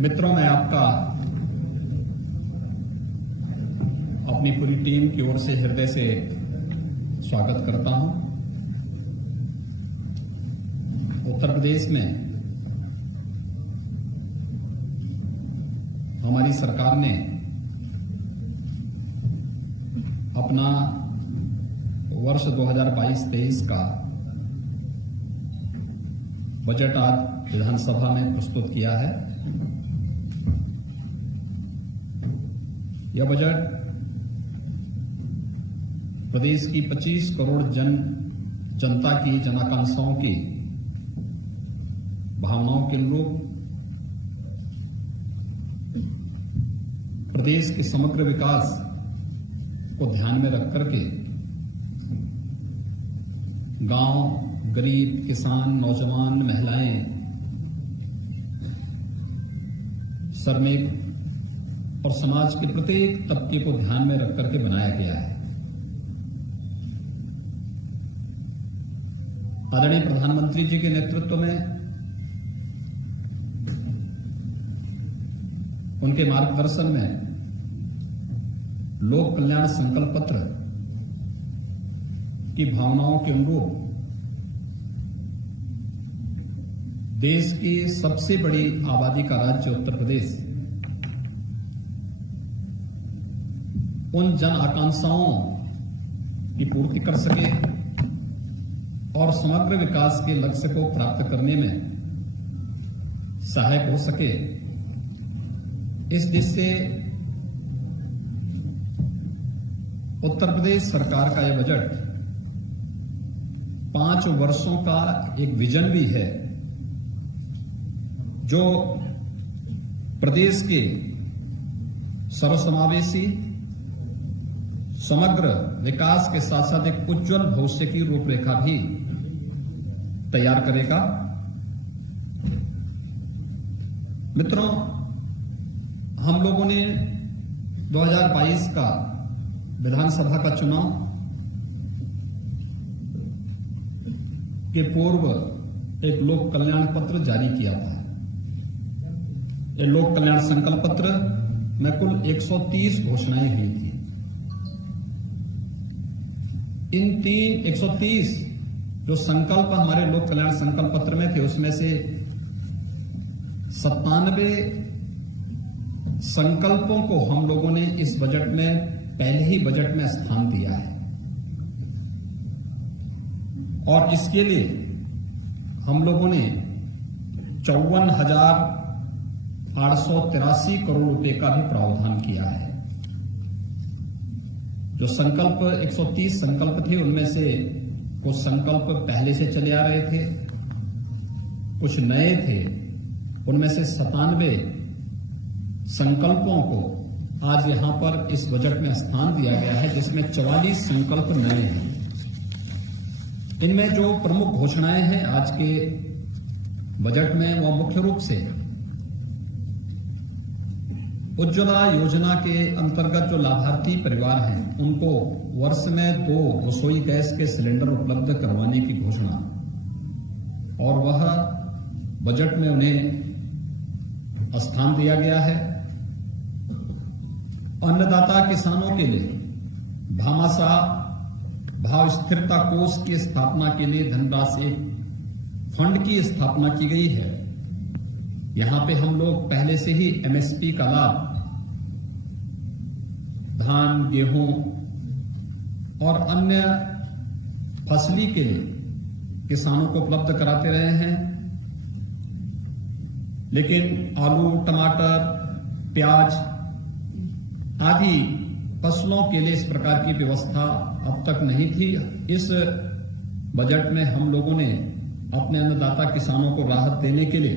मित्रों, मैं आपका अपनी पूरी टीम की ओर से हृदय से स्वागत करता हूं। उत्तर प्रदेश में हमारी सरकार ने अपना वर्ष 2022-23 का बजट आज विधानसभा में प्रस्तुत किया है। यह बजट प्रदेश की 25 करोड़ जनता की जनाकांक्षाओं की भावनाओं के अनुरूप प्रदेश के समग्र विकास को ध्यान में रख करके गांव, गरीब, किसान, नौजवान, महिलाएं, श्रमिक और समाज के प्रत्येक तबके को ध्यान में रख करके बनाया गया है। आदरणीय प्रधानमंत्री जी के नेतृत्व में, उनके मार्गदर्शन में लोक कल्याण संकल्प पत्र की भावनाओं के अनुरूप देश की सबसे बड़ी आबादी का राज्य उत्तर प्रदेश उन जन आकांक्षाओं की पूर्ति कर सके और समग्र विकास के लक्ष्य को प्राप्त करने में सहायक हो सके, इस दिशा से उत्तर प्रदेश सरकार का यह बजट 5 वर्षों का एक विजन भी है, जो प्रदेश के सर्वसमावेशी समग्र विकास के साथ साथ एक उज्जवल भविष्य की रूपरेखा भी तैयार करेगा। मित्रों, हम लोगों ने 2022 का विधानसभा का चुनाव के पूर्व एक लोक कल्याण पत्र जारी किया था। ये लोक कल्याण संकल्प पत्र में कुल 130 घोषणाएं हुई थी। इन 130 जो संकल्प हमारे लोक कल्याण संकल्प पत्र में थे, उसमें से 97 संकल्पों को हम लोगों ने इस बजट में पहले ही बजट में स्थान दिया है और इसके लिए हम लोगों ने 54,883 करोड़ रुपए का भी प्रावधान किया है। जो संकल्प 130 संकल्प थे, उनमें से कुछ संकल्प पहले से चले आ रहे थे, कुछ नए थे। उनमें से 97 संकल्पों को आज यहां पर इस बजट में स्थान दिया गया है, जिसमें 44 संकल्प नए हैं। इनमें जो प्रमुख घोषणाएं हैं आज के बजट में, वह मुख्य रूप से उज्ज्वला योजना के अंतर्गत जो लाभार्थी परिवार हैं, उनको वर्ष में 2 रसोई गैस के सिलेंडर उपलब्ध करवाने की घोषणा, और वह बजट में उन्हें स्थान दिया गया है। अन्नदाता किसानों के लिए भामाशाह भाव स्थिरता कोष की स्थापना के लिए धनराशि फंड की स्थापना की गई है। यहां पे हम लोग पहले से ही एमएसपी का लाभ धान, गेहूं और अन्य फसली के लिए किसानों को उपलब्ध कराते रहे हैं, लेकिन आलू, टमाटर, प्याज आदि फसलों के लिए इस प्रकार की व्यवस्था अब तक नहीं थी। इस बजट में हम लोगों ने अपने अन्नदाता किसानों को राहत देने के लिए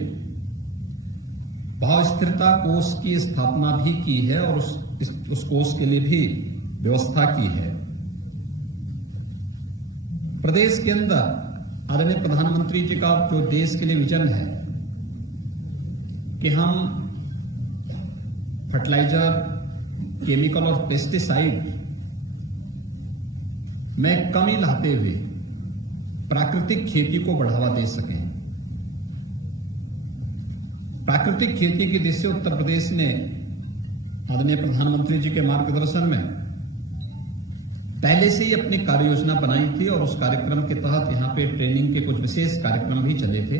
भाव स्थिरता कोष की स्थापना भी की है और उस कोष के लिए भी व्यवस्था की है। प्रदेश के अंदर आदरणीय प्रधानमंत्री जी का जो देश के लिए विजन है कि हम फर्टिलाइजर, केमिकल और पेस्टिसाइड में कमी लाते हुए प्राकृतिक खेती को बढ़ावा दे सकें। प्राकृतिक खेती की दिशा उत्तर प्रदेश ने आदरणीय प्रधानमंत्री जी के मार्गदर्शन में पहले से ही अपनी कार्य योजना बनाई थी और उस कार्यक्रम के तहत यहां पे ट्रेनिंग के कुछ विशेष कार्यक्रम भी चले थे।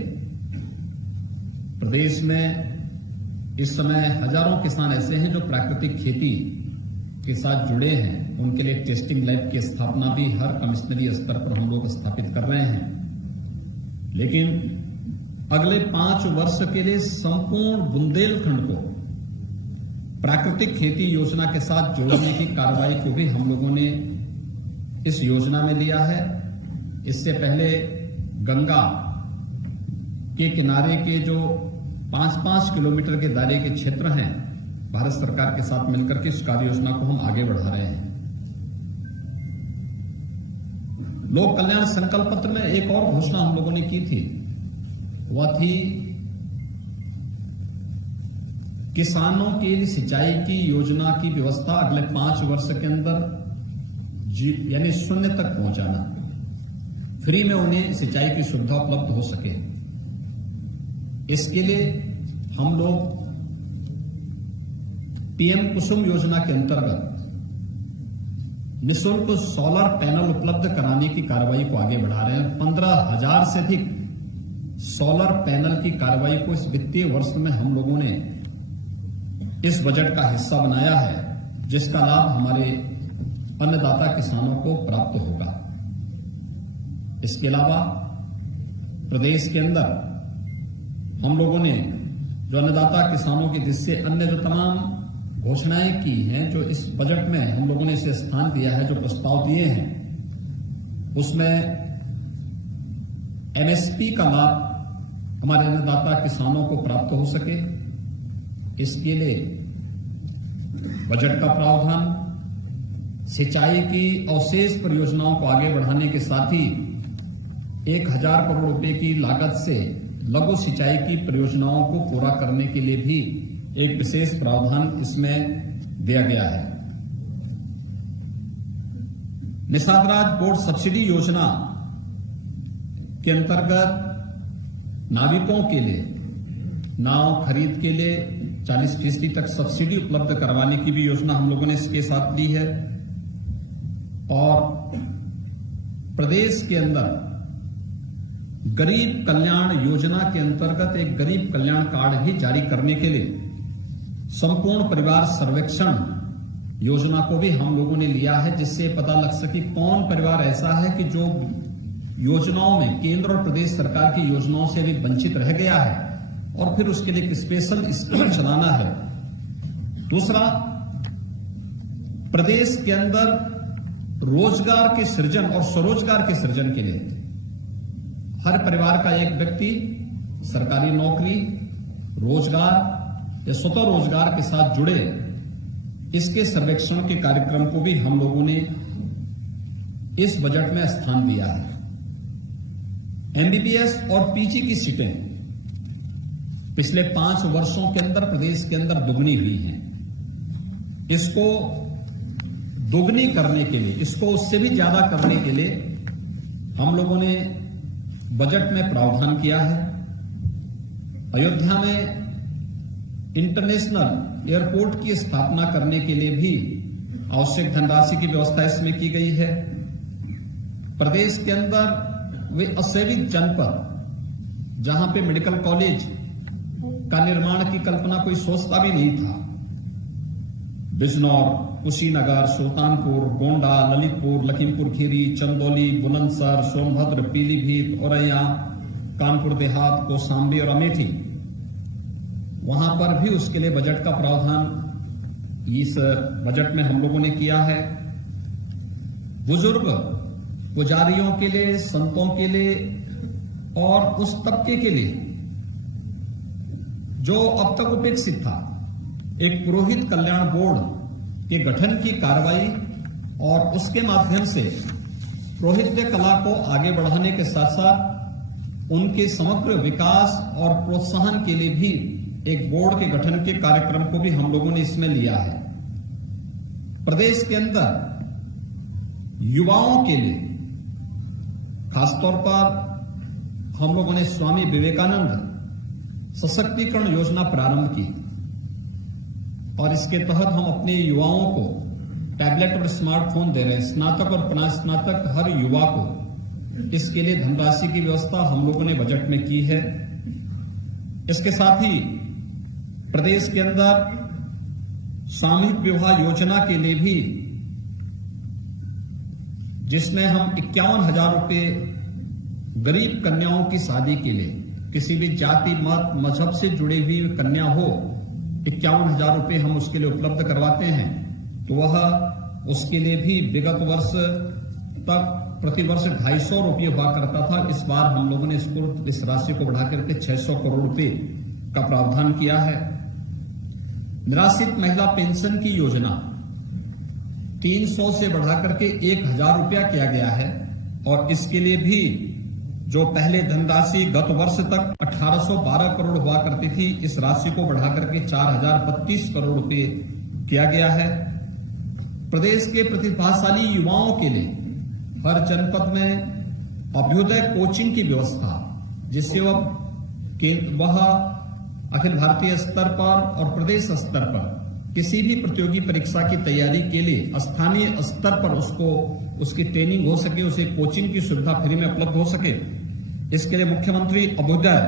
प्रदेश में इस समय हजारों किसान ऐसे हैं जो प्राकृतिक खेती के साथ जुड़े हैं। उनके लिए टेस्टिंग लैब की स्थापना भी हर कमिश्नरी स्तर पर हम लोग स्थापित कर रहे हैं। लेकिन अगले 5 वर्ष के लिए संपूर्ण बुंदेलखंड को प्राकृतिक खेती योजना के साथ जोड़ने की कार्रवाई को भी हम लोगों ने इस योजना में लिया है। इससे पहले गंगा के किनारे के जो 5-5 किलोमीटर के दायरे के क्षेत्र हैं, भारत सरकार के साथ मिलकर के इस कार्य योजना को हम आगे बढ़ा रहे हैं। लोक कल्याण संकल्प पत्र में एक और घोषणा हम लोगों ने की थी, वह थी किसानों के लिए सिंचाई की योजना की व्यवस्था अगले 5 वर्ष के अंदर यानी 0 तक पहुंचाना, फ्री में उन्हें सिंचाई की सुविधा उपलब्ध हो सके। इसके लिए हम लोग पीएम कुसुम योजना के अंतर्गत निःशुल्क सोलर पैनल उपलब्ध कराने की कार्रवाई को आगे बढ़ा रहे हैं। 15,000 से अधिक सोलर पैनल की कार्रवाई को इस वित्तीय वर्ष में हम लोगों ने इस बजट का हिस्सा बनाया है, जिसका लाभ हमारे अन्नदाता किसानों को प्राप्त होगा। इसके अलावा प्रदेश के अंदर हम लोगों ने जो अन्नदाता किसानों की दृष्टि से अन्य जो तमाम घोषणाएं की हैं, जो इस बजट में हम लोगों ने इसे स्थान दिया है, जो प्रस्ताव दिए हैं, उसमें एमएसपी का लाभ हमारे अन्नदाता किसानों को प्राप्त हो सके, इसके लिए बजट का प्रावधान सिंचाई की अवशेष परियोजनाओं को आगे बढ़ाने के साथ ही 1,000 करोड़ रुपए की लागत से लघु सिंचाई की परियोजनाओं को पूरा करने के लिए भी एक विशेष प्रावधान इसमें दिया गया है। निषाद राज बोर्ड सब्सिडी योजना के अंतर्गत नाविकों के लिए नाव खरीद के लिए 40% तक सब्सिडी उपलब्ध करवाने की भी योजना हम लोगों ने इसके साथ ली है। और प्रदेश के अंदर गरीब कल्याण योजना के अंतर्गत एक गरीब कल्याण कार्ड भी जारी करने के लिए संपूर्ण परिवार सर्वेक्षण योजना को भी हम लोगों ने लिया है, जिससे पता लग सके कौन परिवार ऐसा है कि जो योजनाओं में केंद्र और प्रदेश सरकार की योजनाओं से भी वंचित रह गया है और फिर उसके लिए एक स्पेशल स्कीम चलाना है। दूसरा, प्रदेश के अंदर रोजगार के सृजन और स्वरोजगार के सृजन के लिए हर परिवार का एक व्यक्ति सरकारी नौकरी, रोजगार या स्वतः रोजगार के साथ जुड़े, इसके सर्वेक्षण के कार्यक्रम को भी हम लोगों ने इस बजट में स्थान दिया है। एमबीबीएस और पीजी की सीटें पिछले 5 वर्षों के अंदर प्रदेश के अंदर दुगनी हुई हैं। इसको दोगुनी करने के लिए, इसको उससे भी ज्यादा करने के लिए हम लोगों ने बजट में प्रावधान किया है। अयोध्या में इंटरनेशनल एयरपोर्ट की स्थापना करने के लिए भी आवश्यक धनराशि की व्यवस्था इसमें की गई है। प्रदेश के अंदर वे असेवित जनपद जहां पे मेडिकल कॉलेज का निर्माण की कल्पना कोई सोचता भी नहीं था, बिजनौर, कुशीनगर, सुल्तानपुर, गोंडा, ललितपुर, लखीमपुर खीरी, चंदौली, बुलंदशहर, सोनभद्र, पीलीभीत, औरैया, कानपुर देहात, कौशाम्बी और अमेठी, वहां पर भी उसके लिए बजट का प्रावधान इस बजट में हम लोगों ने किया है। बुजुर्ग पुजारियों के लिए, संतों के लिए और उस तबके के लिए जो अब तक उपेक्षित था, एक पुरोहित कल्याण बोर्ड के गठन की कार्रवाई और उसके माध्यम से पुरोहित्य कला को आगे बढ़ाने के साथ साथ उनके समग्र विकास और प्रोत्साहन के लिए भी एक बोर्ड के गठन के कार्यक्रम को भी हम लोगों ने इसमें लिया है। प्रदेश के अंदर युवाओं के लिए खासतौर पर हम लोगों ने स्वामी विवेकानंद सशक्तिकरण योजना प्रारंभ की और इसके तहत हम अपने युवाओं को टैबलेट और स्मार्टफोन दे रहे हैं। स्नातक और स्नातक हर युवा को इसके लिए धनराशि की व्यवस्था हम लोगों ने बजट में की है। इसके साथ ही प्रदेश के अंदर सामूहिक विवाह योजना के लिए भी, जिसमें हम 51,000 रुपए गरीब कन्याओं की शादी के लिए, किसी भी जाति मत मजहब से जुड़ी हुई कन्या हो, 51,000 रुपए हम उसके लिए उपलब्ध करवाते हैं। तो वह उसके लिए भी विगत वर्ष तक प्रतिवर्ष 250 रुपये हुआ करता था। इस बार हम लोगों ने इस राशि को बढ़ाकर के 600 करोड़ रुपए का प्रावधान किया है। निराश्रित महिला पेंशन की योजना 300 से बढ़ाकर के 1,000 रुपया किया गया है और इसके लिए भी जो पहले धनराशि गत वर्ष तक 1,812 करोड़ हुआ करती थी, इस राशि को बढ़ाकर के 4,032 करोड़ रुपए किया गया है। प्रदेश के प्रतिभाशाली युवाओं के लिए हर जनपद में अभ्युदय कोचिंग की व्यवस्था, जिससे वह अखिल भारतीय स्तर पर और प्रदेश स्तर पर किसी भी प्रतियोगी परीक्षा की तैयारी के लिए स्थानीय स्तर पर उसकी ट्रेनिंग हो सके, उसे कोचिंग की सुविधा फ्री में उपलब्ध हो सके। इसके लिए मुख्यमंत्री अभ्युदय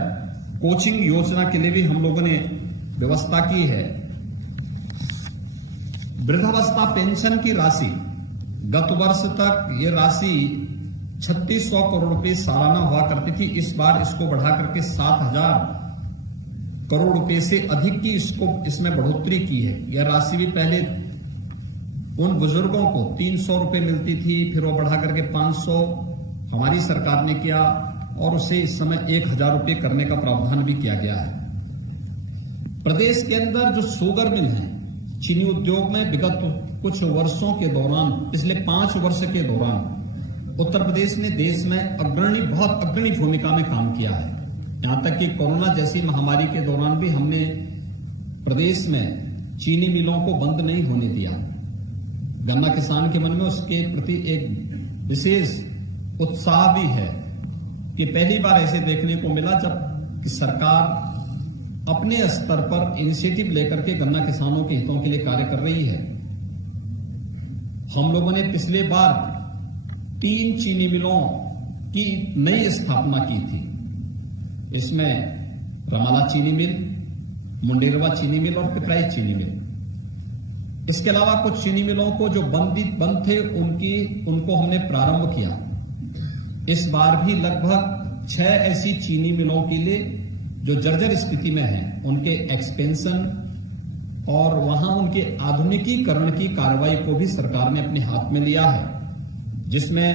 कोचिंग योजना के लिए भी हम लोगों ने व्यवस्था की है। वृद्धावस्था पेंशन की राशि गत वर्ष तक ये राशि 3,600 करोड़ रुपए सालाना हुआ करती थी। इस बार इसको बढ़ाकर के 7,000 करोड़ रुपए से अधिक की इसमें बढ़ोतरी की है। यह राशि भी पहले उन बुजुर्गों को 300 रुपए मिलती थी, फिर वो बढ़ाकर के 500 हमारी सरकार ने किया और उसे इस समय 1,000 रुपए करने का प्रावधान भी किया गया है। प्रदेश के अंदर जो शुगर मिल है, चीनी उद्योग में विगत कुछ वर्षों के दौरान, पिछले 5 वर्ष के दौरान उत्तर प्रदेश ने देश में बहुत अग्रणी भूमिका में काम किया है। यहां तक कि कोरोना जैसी महामारी के दौरान भी हमने प्रदेश में चीनी मिलों को बंद नहीं होने दिया। गन्ना किसान के मन में उसके प्रति एक विशेष उत्साह भी है कि पहली बार ऐसे देखने को मिला जब कि सरकार अपने स्तर पर इनिशिएटिव लेकर के गन्ना किसानों के हितों के लिए कार्य कर रही है। हम लोगों ने पिछले बार 3 चीनी मिलों की नई स्थापना की थी। इसमें रमाला चीनी मिल, मुंडेरवा चीनी मिल और पिपराइच चीनी मिल। इसके अलावा कुछ चीनी मिलों को जो बंद थे उनको हमने प्रारंभ किया। इस बार भी लगभग 6 ऐसी चीनी मिलों के लिए जो जर्जर स्थिति में हैं, उनके एक्सपेंशन और वहां उनके आधुनिकीकरण की कार्रवाई को भी सरकार ने अपने हाथ में लिया है, जिसमें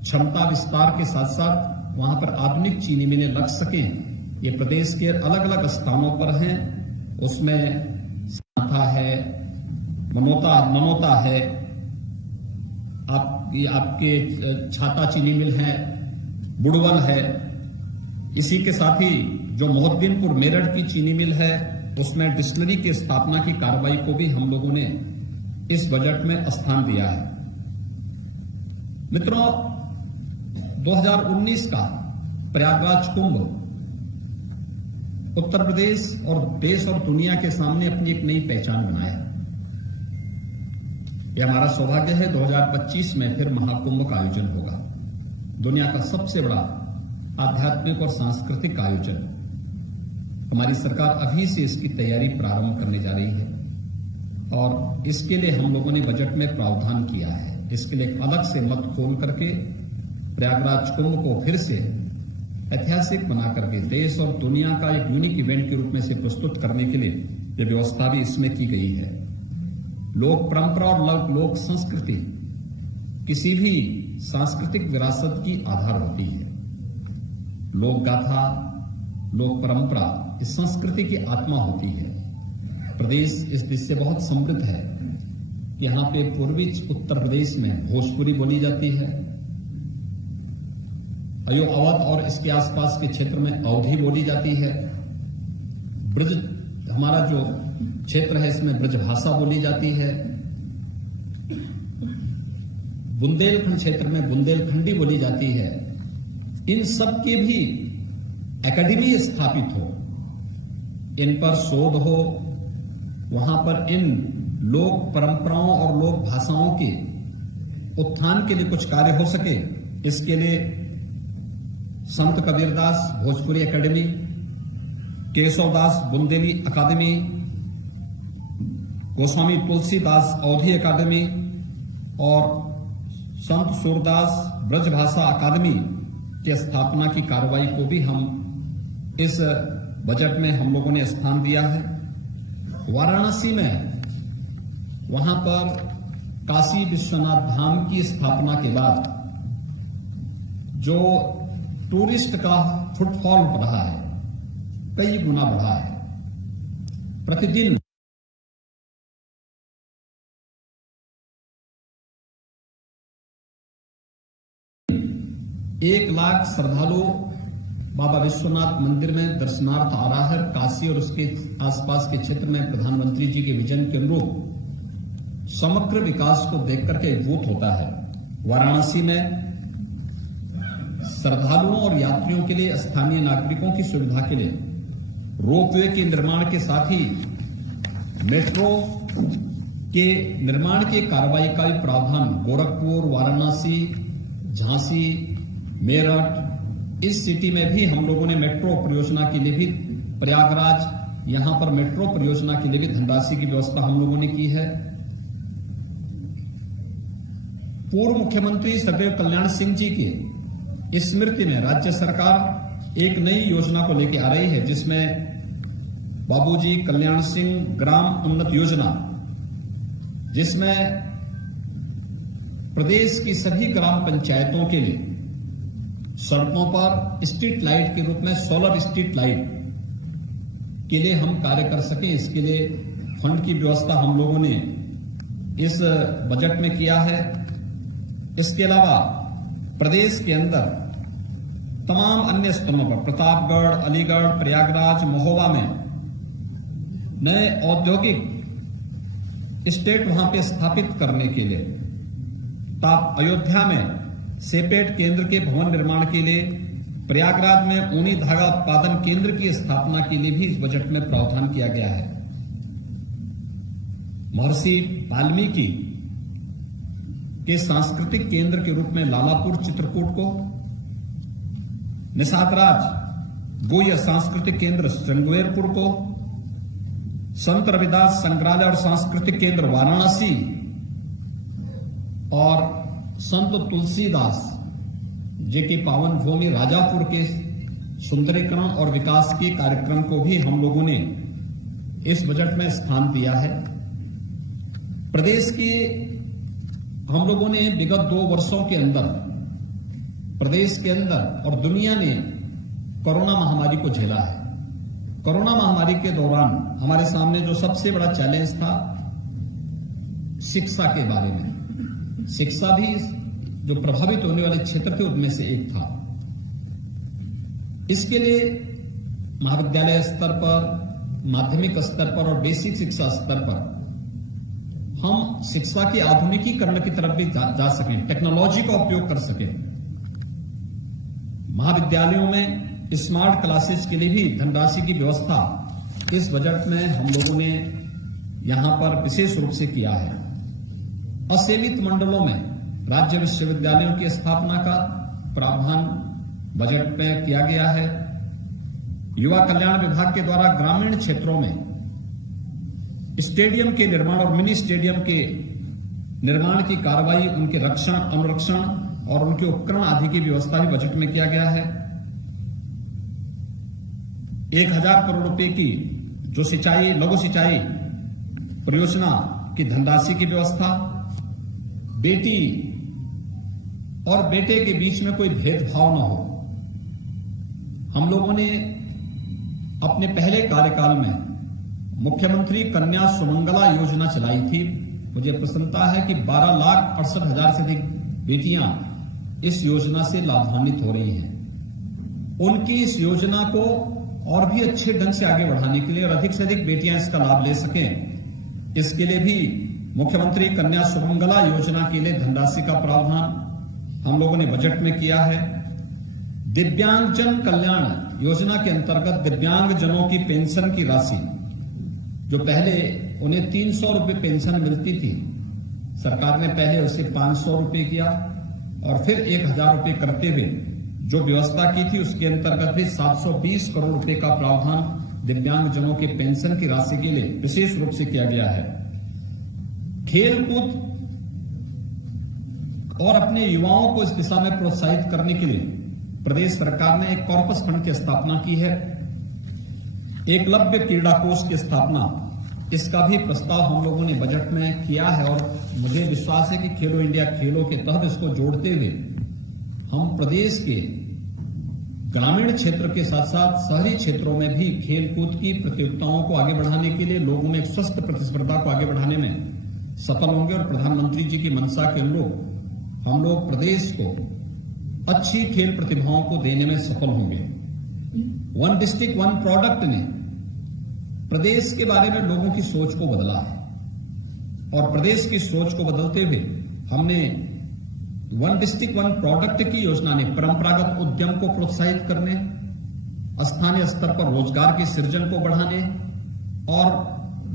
क्षमता विस्तार के साथ साथ वहां पर आधुनिक चीनी मिलें लग सकें। ये प्रदेश के अलग अलग स्थानों पर हैं। उसमें साथा है, मनोता है, आपके छाता चीनी मिल है, बुड़वन है। इसी के साथ ही जो मोहद्दीनपुर मेरठ की चीनी मिल है, उसमें डिस्टिलरी की स्थापना की कार्रवाई को भी हम लोगों ने इस बजट में स्थान दिया है। मित्रों, 2019 का प्रयागराज कुंभ उत्तर प्रदेश और देश और दुनिया के सामने अपनी एक नई पहचान बनाया। यह हमारा सौभाग्य है 2025 में फिर महाकुंभ का आयोजन होगा। दुनिया का सबसे बड़ा आध्यात्मिक और सांस्कृतिक आयोजन। हमारी सरकार अभी से इसकी तैयारी प्रारंभ करने जा रही है और इसके लिए हम लोगों ने बजट में प्रावधान किया है। इसके लिए अलग से मत खोल करके प्रयागराज कुंभ को फिर से ऐतिहासिक बना करके देश और दुनिया का एक यूनिक इवेंट के रूप में से प्रस्तुत करने के लिए यह व्यवस्था भी इसमें की गई है। लोक परंपरा और लोक संस्कृति किसी भी सांस्कृतिक विरासत की आधार होती है। लोक गाथा, लोक परंपरा इस संस्कृति की आत्मा होती है। प्रदेश इस दिश से बहुत समृद्ध है। यहाँ पे पूर्वी उत्तर प्रदेश में भोजपुरी बोली जाती है, अवध और इसके आसपास के क्षेत्र में अवधी बोली जाती है। ब्रज हमारा जो क्षेत्र है इसमें ब्रज भाषा बोली जाती है। बुंदेलखंड क्षेत्र में बुंदेलखंडी बोली जाती है। इन सब के भी एकेडमी स्थापित हो इन पर शोध हो, वहां पर इन लोक परंपराओं और लोक भाषाओं के उत्थान के लिए कुछ कार्य हो सके, इसके लिए संत कबीरदास भोजपुरी एकेडमी, केशवदास बुंदेली अकादमी, गोस्वामी तुलसीदास अवधी अकादमी और संत सूरदास ब्रजभाषा अकादमी की स्थापना की कार्रवाई को भी हम इस बजट में हम लोगों ने स्थान दिया है। वाराणसी में वहां पर काशी विश्वनाथ धाम की स्थापना के बाद जो टूरिस्ट का फुटफॉल बढ़ा है, कई गुना बढ़ा है। प्रतिदिन 1 लाख श्रद्धालु बाबा विश्वनाथ मंदिर में दर्शनार्थ आ रहा है। काशी और उसके आसपास के क्षेत्र में प्रधानमंत्री जी के विजन के अनुरूप समग्र विकास को देख करके अभिभूत होता है। वाराणसी में श्रद्धालुओं और यात्रियों के लिए, स्थानीय नागरिकों की सुविधा के लिए रोपवे के निर्माण के साथ ही मेट्रो के निर्माण की कार्रवाई का भी प्रावधान गोरखपुर, वाराणसी, झांसी, मेरठ, इस सिटी में भी हम लोगों ने मेट्रो परियोजना के लिए भी, प्रयागराज, यहां पर मेट्रो परियोजना के लिए भी धनराशि की व्यवस्था हम लोगों ने की है। पूर्व मुख्यमंत्री सदैव कल्याण सिंह जी की स्मृति में राज्य सरकार एक नई योजना को लेकर आ रही है, जिसमें बाबूजी कल्याण सिंह ग्राम उन्नत योजना, जिसमें प्रदेश की सभी ग्राम पंचायतों के लिए सड़कों पर स्ट्रीट लाइट के रूप में सोलर स्ट्रीट लाइट के लिए हम कार्य कर सकें, इसके लिए फंड की व्यवस्था हम लोगों ने इस बजट में किया है। इसके अलावा प्रदेश के अंदर तमाम अन्य स्थलों पर प्रतापगढ़, अलीगढ़, प्रयागराज, महोबा में नए औद्योगिक स्टेट वहां पे स्थापित करने के लिए, अयोध्या में सेपेट केंद्र के भवन निर्माण के लिए, प्रयागराज में ऊनी धागा उत्पादन केंद्र की स्थापना के लिए भी इस बजट में प्रावधान किया गया है। महर्षि वाल्मीकि के सांस्कृतिक केंद्र के रूप में लालापुर चित्रकूट को, निषादराज गोय सांस्कृतिक केंद्र श्रृंगवेरपुर को, संत रविदास संग्रहालय और सांस्कृतिक केंद्र वाराणसी और संत तुलसीदास जी की पावन भूमि राजापुर के सुंदरीकरण और विकास के कार्यक्रम को भी हम लोगों ने इस बजट में स्थान दिया है। प्रदेश के हम लोगों ने विगत 2 वर्षों के अंदर प्रदेश के अंदर और दुनिया ने कोरोना महामारी को झेला है। कोरोना महामारी के दौरान हमारे सामने जो सबसे बड़ा चैलेंज था, शिक्षा के बारे में, शिक्षा भी जो प्रभावित होने वाले क्षेत्र थे उनमें से एक था। इसके लिए महाविद्यालय स्तर पर, माध्यमिक स्तर पर और बेसिक शिक्षा स्तर पर हम शिक्षा के आधुनिकीकरण की तरफ भी जा सकें, टेक्नोलॉजी का उपयोग कर सकें। महाविद्यालयों में स्मार्ट क्लासेस के लिए भी धनराशि की व्यवस्था इस बजट में हम लोगों ने यहां पर विशेष रूप से किया है। असेवित मंडलों में राज्य विश्वविद्यालयों की स्थापना का प्रावधान बजट में किया गया है। युवा कल्याण विभाग के द्वारा ग्रामीण क्षेत्रों में स्टेडियम के निर्माण और मिनी स्टेडियम के निर्माण की कार्रवाई, उनके रक्षण, अनुरक्षण और उनके उपकरण आदि की व्यवस्था भी बजट में किया गया है। 1000 करोड़ रुपए की जो सिंचाई, लघु सिंचाई परियोजना की धनराशि की व्यवस्था, बेटी और बेटे के बीच में कोई भेदभाव न हो। हम लोगों ने अपने पहले कार्यकाल में मुख्यमंत्री कन्या सुमंगला योजना चलाई थी। मुझे प्रसन्नता है कि 12,68,000 से अधिक बेटियां इस योजना से लाभान्वित हो रही हैं। उनकी इस योजना को और भी अच्छे ढंग से आगे बढ़ाने के लिए और अधिक से अधिक बेटियां इसका लाभ ले सकें, इसके लिए भी मुख्यमंत्री कन्या सुमंगला योजना के लिए धनराशि का प्रावधान हम लोगों ने बजट में किया है। दिव्यांगजन कल्याण योजना के अंतर्गत दिव्यांग जनों की पेंशन की राशि, जो पहले उन्हें 300 रुपये पेंशन मिलती थी, सरकार ने पहले उसे 500 रुपये किया और फिर 1000 रुपये करते हुए जो व्यवस्था की थी उसके अंतर्गत भी 720 करोड़ रुपए का प्रावधान दिव्यांग जनों के पेंशन की राशि के लिए विशेष रूप से किया गया है। खेलकूद और अपने युवाओं को इस दिशा में प्रोत्साहित करने के लिए प्रदेश सरकार ने एक कॉर्पस फंड की स्थापना की है। एकलव्य क्रीड़ा कोष की स्थापना, इसका भी प्रस्ताव हम लोगों ने बजट में किया है और मुझे विश्वास है कि खेलो इंडिया खेलों के तहत इसको जोड़ते हुए हम प्रदेश के ग्रामीण क्षेत्र के साथ साथ शहरी क्षेत्रों में भी खेलकूद की प्रतियोगिताओं को आगे बढ़ाने के लिए लोगों में एक स्वस्थ प्रतिस्पर्धा को आगे बढ़ाने में सफल होंगे और प्रधानमंत्री जी की मंशा के अनुरूप हम लोग प्रदेश को अच्छी खेल प्रतिभाओं को देने में सफल होंगे। वन डिस्ट्रिक्ट वन प्रोडक्ट ने प्रदेश के बारे में लोगों की सोच को बदला है और प्रदेश की सोच को बदलते हुए हमने वन डिस्ट्रिक्ट वन प्रोडक्ट की योजना ने परंपरागत उद्यम को प्रोत्साहित करने, स्थानीय स्तर पर रोजगार के सृजन को बढ़ाने और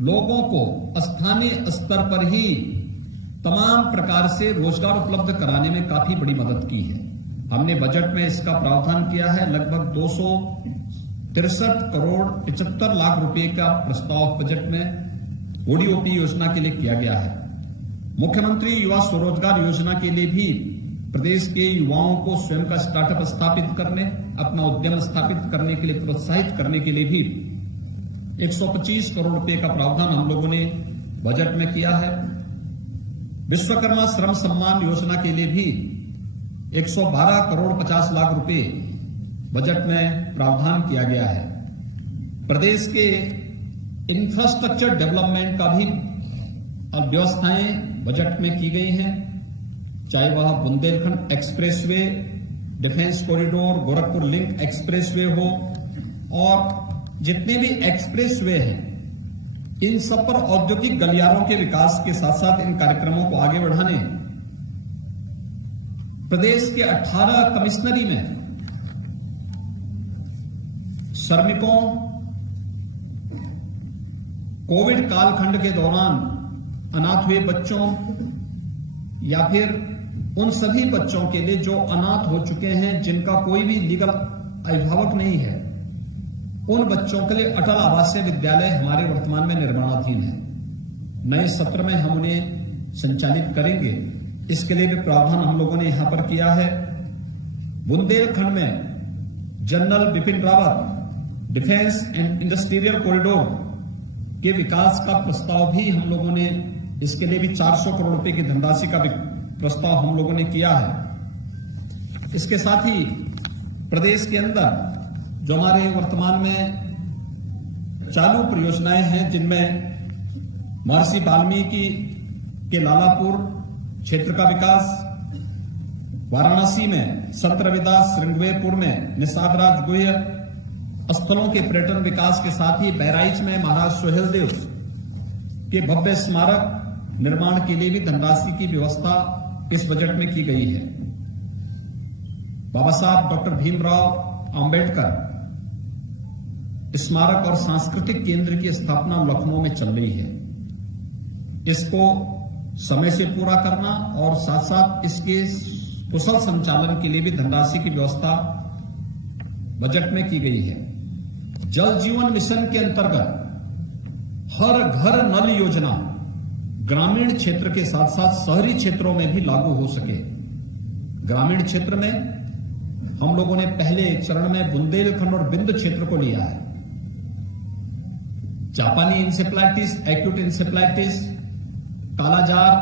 लोगों को स्थानीय स्तर पर ही तमाम प्रकार से रोजगार उपलब्ध कराने में काफी बड़ी मदद की है। हमने बजट में इसका प्रावधान किया है। लगभग 263 करोड़ 75 लाख रुपए का प्रस्ताव बजट में ओडीओपी योजना के लिए किया गया है। मुख्यमंत्री युवा स्वरोजगार योजना के लिए भी प्रदेश के युवाओं को स्वयं का स्टार्टअप स्थापित करने, अपना उद्यम स्थापित करने के लिए प्रोत्साहित करने के लिए भी 125 करोड़ रुपए का प्रावधान हम लोगों ने बजट में किया है। विश्वकर्मा श्रम सम्मान योजना के लिए भी 112 करोड़ 50 लाख रुपए बजट में प्रावधान किया गया है। प्रदेश के इंफ्रास्ट्रक्चर डेवलपमेंट का भी व्यवस्थाएं बजट में की गई हैं, चाहे वह Bundelkhand expressway, defence corridor, Gorakhpur link expressway हो और जितने भी एक्सप्रेसवे हैं, इन सब पर औद्योगिक गलियारों के विकास के साथ साथ इन कार्यक्रमों को आगे बढ़ाने प्रदेश के 18 कमिश्नरी में श्रमिकों, कोविड कालखंड के दौरान अनाथ हुए बच्चों या फिर उन सभी बच्चों के लिए जो अनाथ हो चुके हैं, जिनका कोई भी लीगल अभिभावक नहीं है, उन बच्चों के लिए अटल आवासीय विद्यालय हमारे वर्तमान में निर्माणाधीन है। नए सत्र में हम उन्हें संचालित करेंगे। इसके लिए भी प्रावधान हम लोगों ने यहां पर किया है। बुंदेलखंड में general Bipin Rawat defence and industrial corridor के विकास का प्रस्ताव भी हम लोगों ने, इसके लिए भी 400 करोड़ रुपए की धनराशि का प्रस्ताव हम लोगों ने किया है। इसके साथ ही प्रदेश के अंदर जो हमारे वर्तमान में चालू परियोजनाएं हैं, जिनमें महर्षि वाल्मीकि के लालापुर क्षेत्र का विकास, वाराणसी में संत रविदास श्रृंगवेरपुर में निषाद राज गुह्य स्थलों के पर्यटन विकास के साथ ही बहराइच में महाराज सोहेलदेव के भव्य स्मारक निर्माण के लिए भी धनराशि की व्यवस्था इस बजट में की गई है। बाबा साहब डॉक्टर भीमराव अंबेडकर स्मारक और सांस्कृतिक केंद्र की स्थापना लखनऊ में चल रही है। इसको समय से पूरा करना और साथ साथ इसके कुशल संचालन के लिए भी धनराशि की व्यवस्था बजट में की गई है। जल जीवन मिशन के अंतर्गत हर घर नल योजना ग्रामीण क्षेत्र के साथ साथ शहरी क्षेत्रों में भी लागू हो सके। ग्रामीण क्षेत्र में हम लोगों ने पहले चरण में बुंदेलखंड और बिंद क्षेत्र को लिया है। जापानी इंसेफ्लाइटिस, एक्यूट इंसेफ्लाइटिस, कालाजार,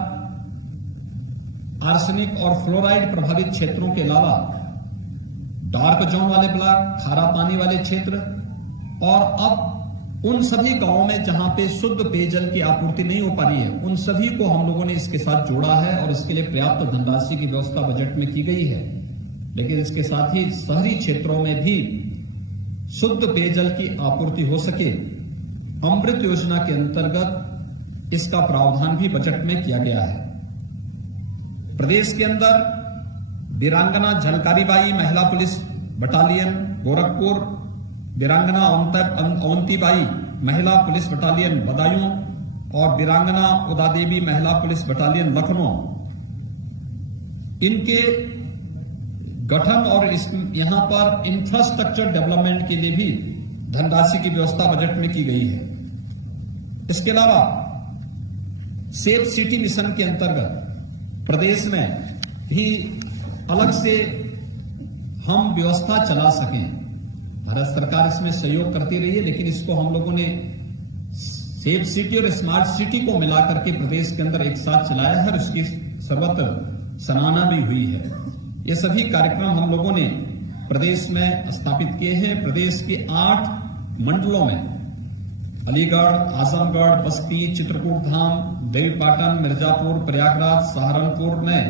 आर्सेनिक और फ्लोराइड प्रभावित क्षेत्रों के अलावा डार्क जोन वाले ब्लॉक, खारा पानी वाले क्षेत्र और अब उन सभी गांवों में जहां पे शुद्ध पेयजल की आपूर्ति नहीं हो पा रही है, उन सभी को हम लोगों ने इसके साथ जोड़ा है और इसके लिए पर्याप्त धनराशि की व्यवस्था बजट में की गई है। लेकिन इसके साथ ही शहरी क्षेत्रों में भी शुद्ध पेयजल की आपूर्ति हो सके, अमृत योजना के अंतर्गत इसका प्रावधान भी बजट में किया गया है। प्रदेश के अंदर वीरांगना झलकारी बाई महिला पुलिस बटालियन गोरखपुर वीरांगना अवंतीबाई महिला पुलिस बटालियन बदायूं और वीरांगना उदा देवी महिला पुलिस बटालियन लखनऊ, इनके गठन और यहां पर इंफ्रास्ट्रक्चर डेवलपमेंट के लिए भी धनराशि की व्यवस्था बजट में की गई है। इसके अलावा सेफ सिटी मिशन के अंतर्गत प्रदेश में भी अलग से हम व्यवस्था चला सकें। भारत सरकार इसमें सहयोग करती रही है, लेकिन इसको हम लोगों ने सेफ सिटी और स्मार्ट सिटी को मिलाकर के प्रदेश के अंदर एक साथ चलाया है और उसकी सर्वत्र सराहना भी हुई है। ये सभी कार्यक्रम हम लोगों ने प्रदेश में स्थापित किए हैं। प्रदेश के 8 मंडलों में अलीगढ़, आजमगढ़, बस्ती, चित्रकूट धाम, देवीपाटन, मिर्जापुर, प्रयागराज, सहारनपुर में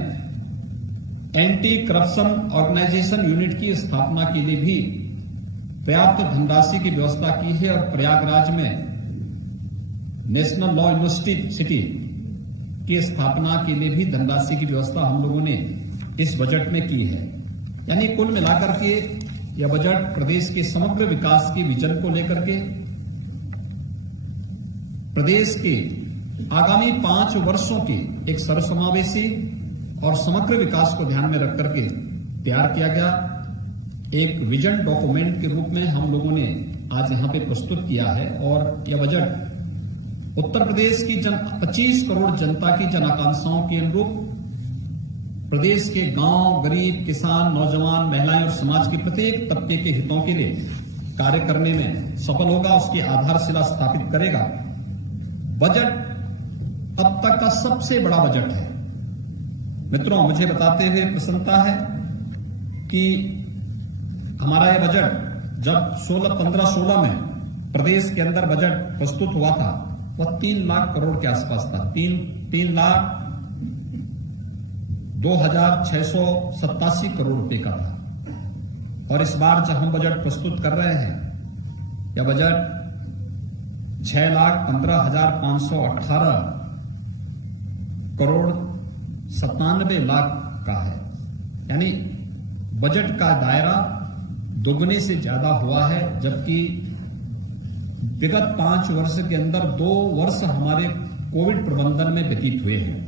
एंटी करप्शन ऑर्गेनाइजेशन यूनिट की स्थापना के लिए भी पर्याप्त धनराशि की व्यवस्था की है और प्रयागराज में नेशनल लॉ यूनिवर्सिटी की स्थापना के लिए भी धनराशि की व्यवस्था हम लोगों ने इस बजट में की है। यानी कुल मिलाकर के यह बजट प्रदेश के समग्र विकास के विजन को लेकर के प्रदेश के आगामी 5 वर्षों के एक सर्वसमावेशी और समग्र विकास को ध्यान में रख करके तैयार किया गया एक विजन डॉक्यूमेंट के रूप में हम लोगों ने आज यहां पे प्रस्तुत किया है। और यह बजट उत्तर प्रदेश की 25 करोड़ जनता की जन आकांक्षाओं के अनुरूप प्रदेश के गांव, गरीब, किसान, नौजवान, महिलाएं और समाज के प्रत्येक तबके के हितों के लिए कार्य करने में सफल होगा, उसकी आधारशिला स्थापित करेगा। बजट अब तक का सबसे बड़ा बजट है। मित्रों, मुझे बताते हुए प्रसन्नता है कि हमारा यह बजट जब 15-16 में प्रदेश के अंदर बजट प्रस्तुत हुआ था वह 3 लाख करोड़ के आसपास था। 3,02,687 करोड़ रुपए का था। और इस बार जब हम बजट प्रस्तुत कर रहे हैं, यह बजट 6,15,518 करोड़ 97 लाख का है। यानी बजट का दायरा दोगुने से ज्यादा हुआ है, जबकि विगत 5 वर्ष के अंदर 2 वर्ष हमारे कोविड प्रबंधन में व्यतीत हुए हैं।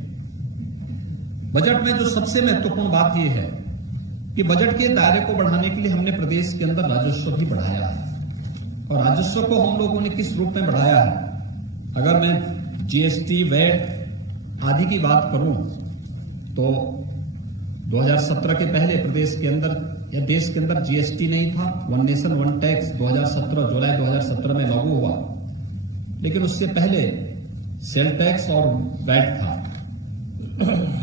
बजट में जो सबसे महत्वपूर्ण बात यह है कि बजट के दायरे को बढ़ाने के लिए हमने प्रदेश के अंदर राजस्व भी बढ़ाया है। और राजस्व को हम लोगों ने किस रूप में बढ़ाया है? अगर मैं जीएसटी, वैट आदि की बात करूं तो 2017 के पहले प्रदेश के अंदर या देश के अंदर जीएसटी नहीं था। वन नेशन वन टैक्स 2017 जुलाई 2017 में लागू हुआ, लेकिन उससे पहले सेल टैक्स और वैट था।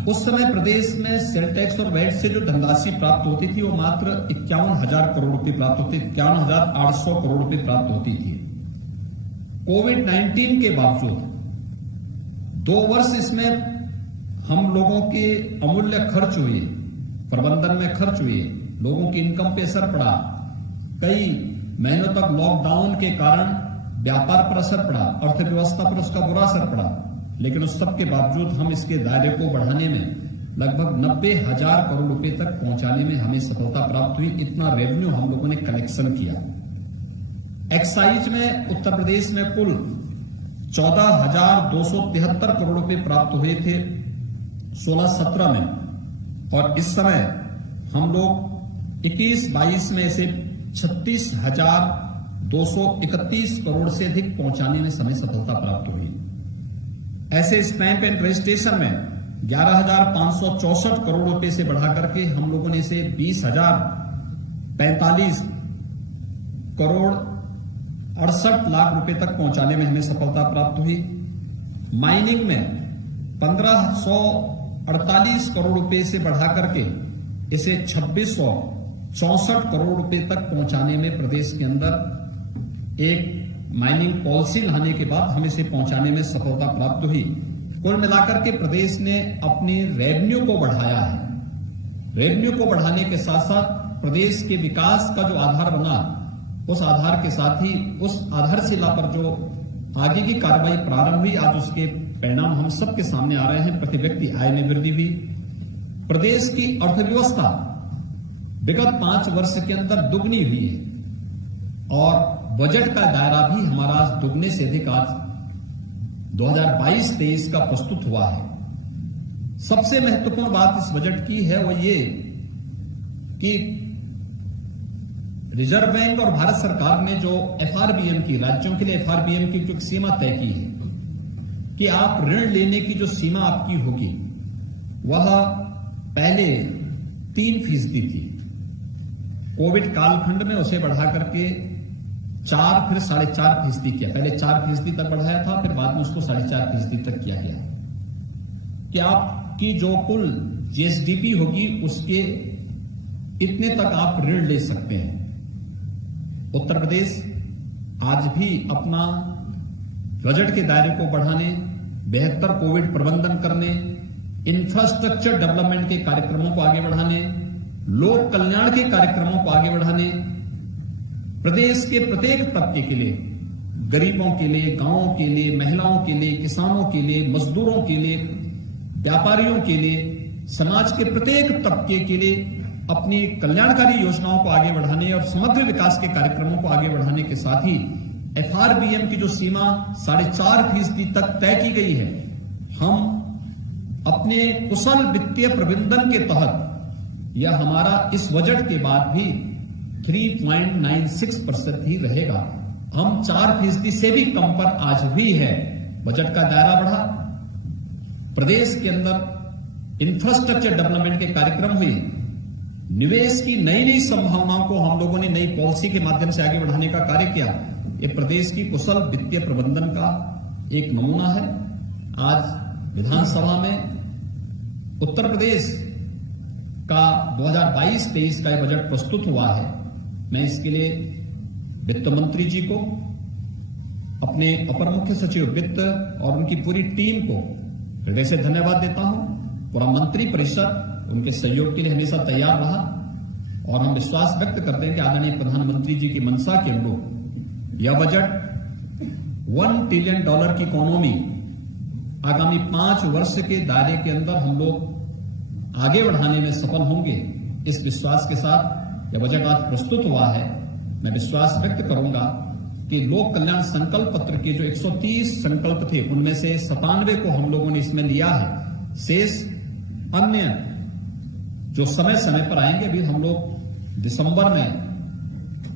उस समय प्रदेश में सेल टैक्स और वैट से जो धनराशि प्राप्त होती थी वो मात्र 51,000 करोड़ रुपए प्राप्त होती, 51,800 करोड़ रुपए प्राप्त होती थी। कोविड-19 के बावजूद 2 वर्ष इसमें हम लोगों के अमूल्य खर्च हुए, प्रबंधन में खर्च हुए, लोगों की इनकम पे असर पड़ा, कई महीनों तक लॉकडाउन के कारण व्यापार पर असर पड़ा, अर्थव्यवस्था पर उसका बुरा असर पड़ा, लेकिन उस सब के बावजूद हम इसके दायरे को बढ़ाने में लगभग 90,000 करोड़ रुपए तक पहुंचाने में हमें सफलता प्राप्त हुई। इतना रेवेन्यू हम लोगों ने कलेक्शन किया। एक्साइज में उत्तर प्रदेश में कुल 14,273 करोड़ रुपए प्राप्त हुए थे 16-17 में, और इस समय हम लोग 21-22 में से 36,231 करोड़ से अधिक पहुंचाने में हमें सफलता प्राप्त हुई। ऐसे स्टैंप एंड रजिस्ट्रेशन में 11,564 करोड़ रुपए से बढ़ा करके हम लोगों ने इसे 20,045 करोड़ 68 लाख रुपए तक पहुंचाने में हमें सफलता प्राप्त हुई। माइनिंग में 1,548 करोड़ रुपए से बढ़ा करके इसे 2,664 करोड़ रुपए तक पहुंचाने में प्रदेश के अंदर एक माइनिंग पॉलिसी लाने के बाद हमें इसे पहुंचाने में सफलता प्राप्त हुई। कुल मिलाकर के प्रदेश ने अपने रेवेन्यू को बढ़ाया है। रेवेन्यू को बढ़ाने के साथ साथ प्रदेश के विकास का जो आधार बना, उस आधार के साथ ही उस आधारशिला पर जो आगे की कार्रवाई प्रारंभ हुई, आज उसके परिणाम हम सबके सामने आ रहे हैं। प्रति व्यक्ति आय में वृद्धि हुई। प्रदेश की अर्थव्यवस्था विगत 5 वर्ष के अंदर दुगनी हुई है। और बजट का दायरा भी हमारा दुगने से अधिक आज 2022-23 का प्रस्तुत हुआ है। सबसे महत्वपूर्ण बात इस बजट की है वो ये कि रिजर्व बैंक और भारत सरकार ने जो एफआरबीएम की, राज्यों के लिए एफआरबीएम की जो सीमा तय की है कि आप ऋण लेने की जो सीमा आपकी होगी वह पहले 3% थी। कोविड कालखंड में उसे बढ़ा करके 4 फिर 4.5% किया। पहले 4% तक बढ़ाया था, फिर बाद में उसको 4.5% तक किया गया कि आपकी जो कुल जीएसडीपी होगी उसके इतने तक आप ऋण ले सकते हैं। उत्तर प्रदेश आज भी अपना बजट के दायरे को बढ़ाने, बेहतर कोविड प्रबंधन करने, इंफ्रास्ट्रक्चर डेवलपमेंट के कार्यक्रमों को आगे बढ़ाने, लोक कल्याण के कार्यक्रमों को आगे बढ़ाने, प्रदेश के प्रत्येक तबके के लिए, गरीबों के लिए, गांवों के लिए, महिलाओं के लिए, किसानों के लिए, मजदूरों के लिए, व्यापारियों के लिए, समाज के प्रत्येक तबके के लिए अपनी कल्याणकारी योजनाओं को आगे बढ़ाने और समग्र विकास के कार्यक्रमों को आगे बढ़ाने के साथ ही एफआरबीएम की जो सीमा 4.5% तक तय की गई है, हम अपने कुशल वित्तीय प्रबंधन के तहत यह हमारा इस बजट के बाद भी 3.96% ही रहेगा। हम 4% से भी कम पर आज भी है। बजट का दायरा बढ़ा, प्रदेश के अंदर इंफ्रास्ट्रक्चर डेवलपमेंट के कार्यक्रम हुए, निवेश की नई नई संभावनाओं को हम लोगों ने नई पॉलिसी के माध्यम से आगे बढ़ाने का कार्य किया। ये प्रदेश की कुशल वित्तीय प्रबंधन का एक नमूना है। आज विधानसभा में उत्तर प्रदेश का 2022-23 का बजट प्रस्तुत हुआ है। मैं इसके लिए वित्त मंत्री जी को, अपने अपर मुख्य सचिव वित्त और उनकी पूरी टीम को हृदय से धन्यवाद देता हूं। पूरा मंत्री परिषद उनके सहयोग के लिए हमेशा तैयार रहा और हम विश्वास व्यक्त करते हैं कि आदरणीय प्रधानमंत्री जी की मंशा के अनुरूप यह बजट $1 ट्रिलियन की इकोनॉमी आगामी 5 वर्ष के दायरे के अंदर हम लोग आगे बढ़ाने में सफल होंगे। इस विश्वास के साथ यह बजट आज प्रस्तुत हुआ है। मैं विश्वास व्यक्त करूंगा कि लोक कल्याण संकल्प पत्र के जो 130 संकल्प थे उनमें से 97 को हम लोगों ने इसमें लिया है। शेष अन्य जो समय समय पर आएंगे, अभी हम लोग दिसंबर में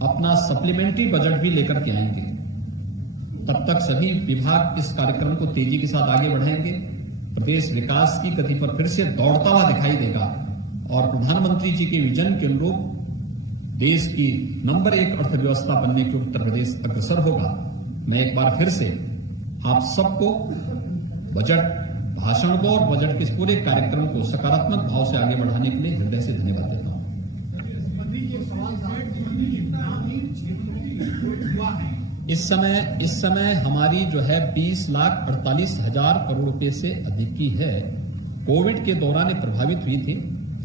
अपना सप्लीमेंट्री बजट भी लेकर के आएंगे। तब तक सभी विभाग इस कार्यक्रम को तेजी के साथ आगे बढ़ाएंगे। प्रदेश विकास की गति पर फिर से दौड़ता हुआ दिखाई देगा और प्रधानमंत्री जी के विजन के अनुरूप देश की नंबर 1 अर्थव्यवस्था बनने की उत्तर प्रदेश अग्रसर होगा। मैं एक बार फिर से आप सबको बजट भाषण को और बजट के इस पूरे कार्यक्रम को सकारात्मक भाव से आगे बढ़ाने के लिए हृदय से धन्यवाद देता हूं। इस समय हमारी जो है 20,48,000 करोड़ रुपए से अधिक की है। कोविड के दौरान ये प्रभावित हुई थी,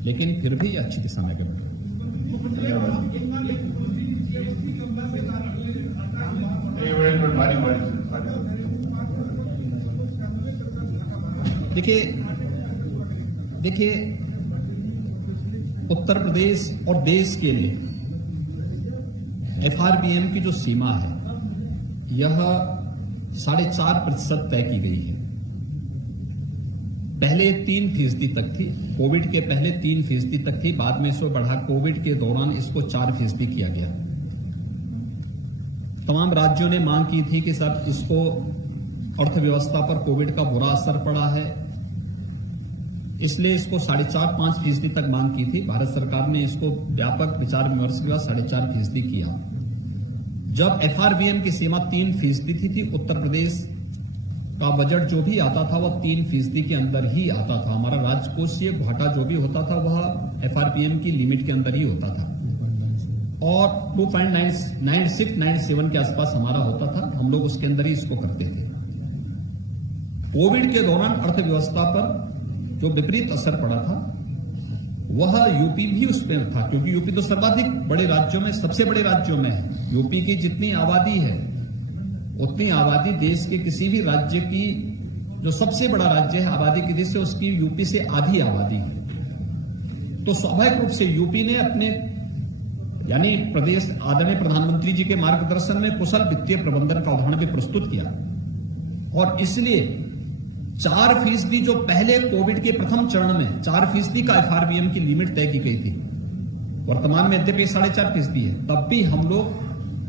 लेकिन फिर भी अच्छी दिशा में आगे बढ़ रही है। देखिए उत्तर प्रदेश और देश के लिए एफआरबीएम की जो सीमा है यह 4.5% तय की गई है। पहले 3% तक थी, कोविड के पहले 3% तक थी, बाद में इसको बढ़ा कोविड के दौरान इसको 4% किया गया। तमाम राज्यों ने मांग की थी कि सब इसको अर्थव्यवस्था पर कोविड का बुरा असर पड़ा है, इसलिए इसको 4.5-5% तक मांग की थी। भारत सरकार ने इसको व्यापक विचार विमर्श के बाद 4.5% किया। जब एफआरबीएम की सीमा 3% थी, उत्तर प्रदेश का बजट जो भी आता था वह 3% के अंदर ही आता था। हमारा राजकोषीय घाटा जो भी होता था वह एफआरबीएम की लिमिट के अंदर ही होता था और 2.96-97 के आसपास हमारा होता था। हम लोग उसके अंदर ही इसको करते थे। कोविड के दौरान अर्थव्यवस्था पर जो विपरीत असर पड़ा था वह यूपी भी उसमें था, क्योंकि यूपी तो सर्वाधिक बड़े राज्यों में, सबसे बड़े राज्यों में है। यूपी की जितनी आबादी है उतनी आबादी देश के किसी भी राज्य की, जो सबसे बड़ा राज्य है आबादी की दृष्टि से, उसकी यूपी से आधी आबादी है। तो स्वाभाविक रूप से यूपी ने अपने यानी प्रदेश आदरणीय प्रधानमंत्री जी के मार्गदर्शन में कुशल वित्तीय प्रबंधन का उदाहरण भी प्रस्तुत किया और इसलिए 4% जो पहले कोविड के प्रथम चरण में 4% का FRBM की लिमिट तय की गई थी, वर्तमान में यद्यपि 4.5% है, तब भी हम लोग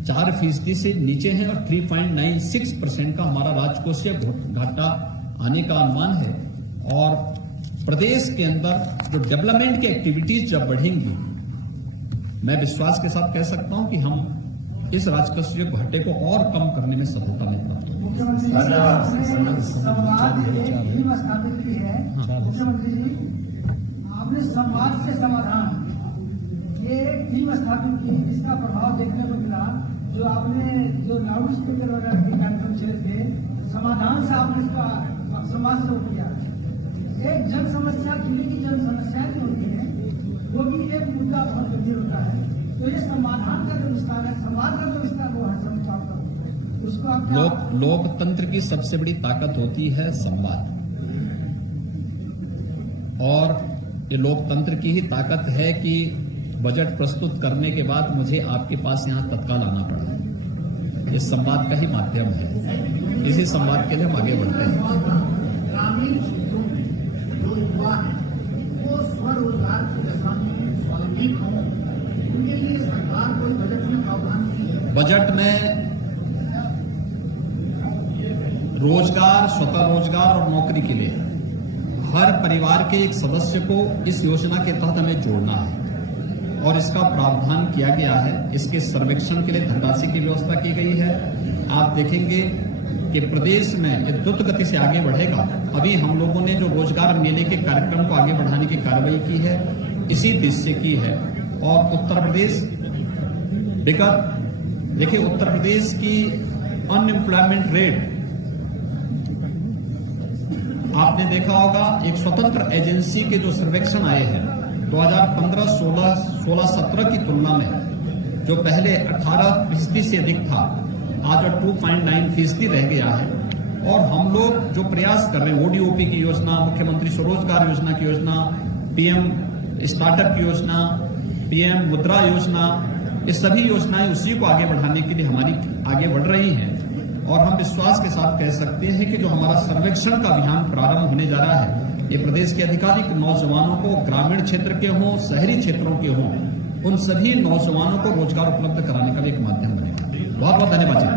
4% से नीचे हैं और 3.96% का हमारा राजकोषीय घाटा आने का अनुमान है। और प्रदेश के अंदर जो डेवलपमेंट की एक्टिविटीज जब बढ़ेंगी, मैं विश्वास के साथ कह सकता हूं कि हम इस राजकोषीय घाटे को और कम करने में सफलता में प्राप्त होंगे। मुख्यमंत्री जी, आपने संवाद से समाधान ये टीम स्थापित की, जिसका प्रभाव देखने को मिला। जो आपने जो लाउड स्पीकर वगैरह के कार्यक्रम चले थे, समाधान से आपने इसका समाज से किया। एक जन समस्या, जिले की जन समस्याएं जो होती है, वो भी एक मुद्दा बहुत गंभीर होता है। तो ये समाधान का जो विस्तार है, समाज का जो विस्तार वो है, उसको आप लोकतंत्र की सबसे बड़ी ताकत होती है संवाद, और ये लोकतंत्र की ही ताकत है कि बजट प्रस्तुत करने के बाद मुझे आपके पास यहां तत्काल आना पड़ा। ये संवाद का ही माध्यम है, इसी संवाद के लिए हम आगे बढ़ते हैं। ग्रामीण क्षेत्रों में जो युवा है वो स्वरोजगार की दशा में स्वावलंबी हों, उनके लिए सरकार कोई बजट में प्रावधान की है? बजट में रोजगार, स्वतः रोजगार और नौकरी के लिए हर परिवार के एक सदस्य को इस योजना के तहत हमें जोड़ना है और इसका प्रावधान किया गया है। इसके सर्वेक्षण के लिए धनराशि की व्यवस्था की गई है। आप देखेंगे कि प्रदेश में ये द्रुत गति से आगे बढ़ेगा। अभी हम लोगों ने जो रोजगार मेले के कार्यक्रम को आगे बढ़ाने की कार्रवाई की है, इसी देश से की है। और उत्तर प्रदेश विगत, देखिए उत्तर प्रदेश की अनएम्प्लॉयमेंट रेट आपने देखा होगा, एक स्वतंत्र एजेंसी के जो सर्वेक्षण आए हैं 2015, 16, 17 की तुलना में, जो पहले 18% से अधिक था, आज 2.9% रह गया है। और हम लोग जो प्रयास कर रहे हैं, ODOP की योजना, मुख्यमंत्री स्वरोजगार योजना की योजना, PM स्टार्टअप की योजना, PM मुद्रा योजना, ये सभी योजनाएं उसी को आगे बढ़ाने के लिए हमारी आगे बढ़ रही हैं। और हम विश्वास के साथ कह सकते हैं कि जो हमारा सर्वेक्षण का अभियान प्रारंभ होने जा रहा है, ये प्रदेश के अधिकाधिक नौजवानों को, ग्रामीण क्षेत्र के हों, शहरी क्षेत्रों के हों, उन सभी नौजवानों को रोजगार उपलब्ध कराने का भी एक माध्यम बनेगा। बहुत बहुत धन्यवाद जी।